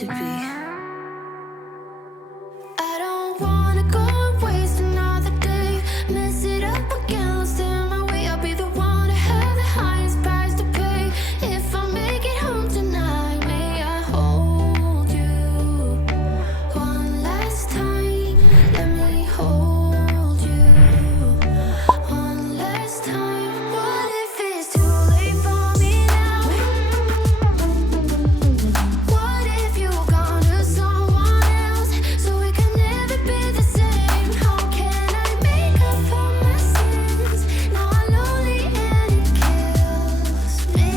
to be. I don't wanna go and waste another day. Mess it up again, lost in my way. I'll be the one to have the highest price to pay. If I make it home tonight, may I hold you one last time? Let me hold you one last time. What if it's too late for me now? What if you gone to someone else, so we can never be the same? How can I make up for my sins? Now I'm lonely and it kills me.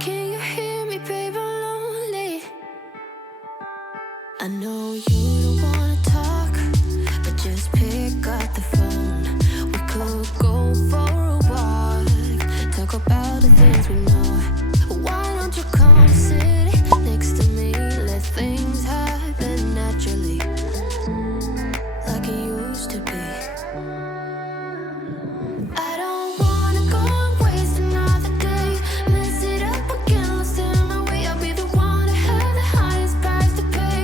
Can you hear me, babe? I'm lonely. I know you don't wanna talk, but just pick up the phone. We could go for a walk, talk about the things we know. Why don't you come sit next to me? Let things happen naturally, like it used to be. I don't wanna go and waste another day. Mess it up again, lost in my way. I'll be the one to have the highest price to pay.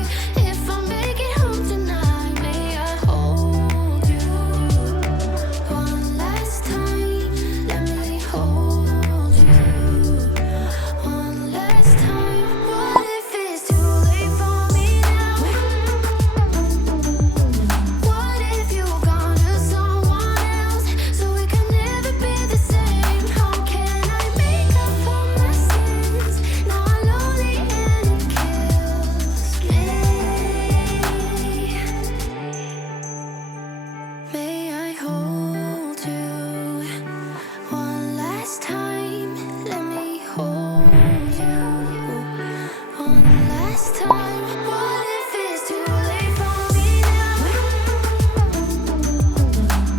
If I make it home tonight, may I hold you one last time? Let me hold you one last time. What if it's too late for me now? What if you gone to someone else, so we can never be the same? How can I make up for my sins? Now I'm lonely and it kills me. May I hold you one last time? Let me hold you one last time. What if it's too late for me now?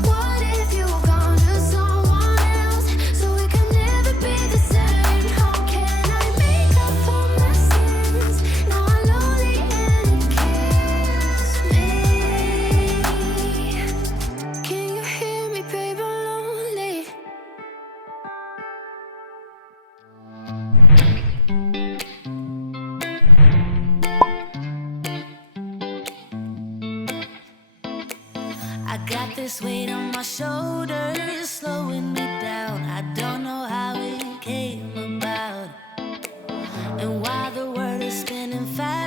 What if you gone to someone else, so we can never be the same? How can I make up for my sins? Now I'm lonely and it kills me. Can you hear me, babe? I'm lonely. I got this weight on my shoulders, slowing me down. I don't know how it came about, and why the world is spinning fast.